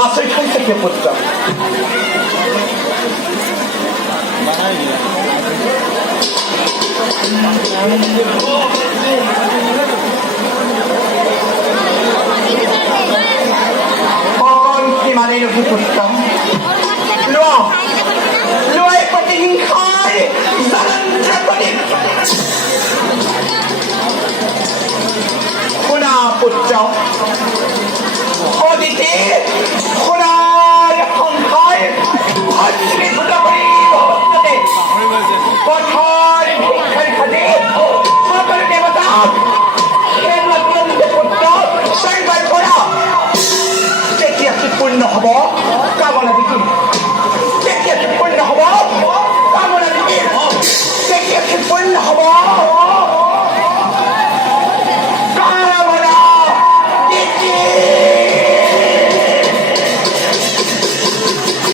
আসো এখান থেকে পুত্র। কি মানে পুত্র লুয়াই পতিংখায় জালন্ত্র করি খুনা পুত্র অদিতি খুনার সংখ্যায় ভাতৃ ছোট করি ভবনতে পথর ভিক্ষার খাতে সকল দেবতা পুত্র সৈবার করা দেখি কি পূর্ণ হব কামনা দিকে দেখি কি পূর্ণ হব কামনা দিকে দেখি কি পূর্ণ হব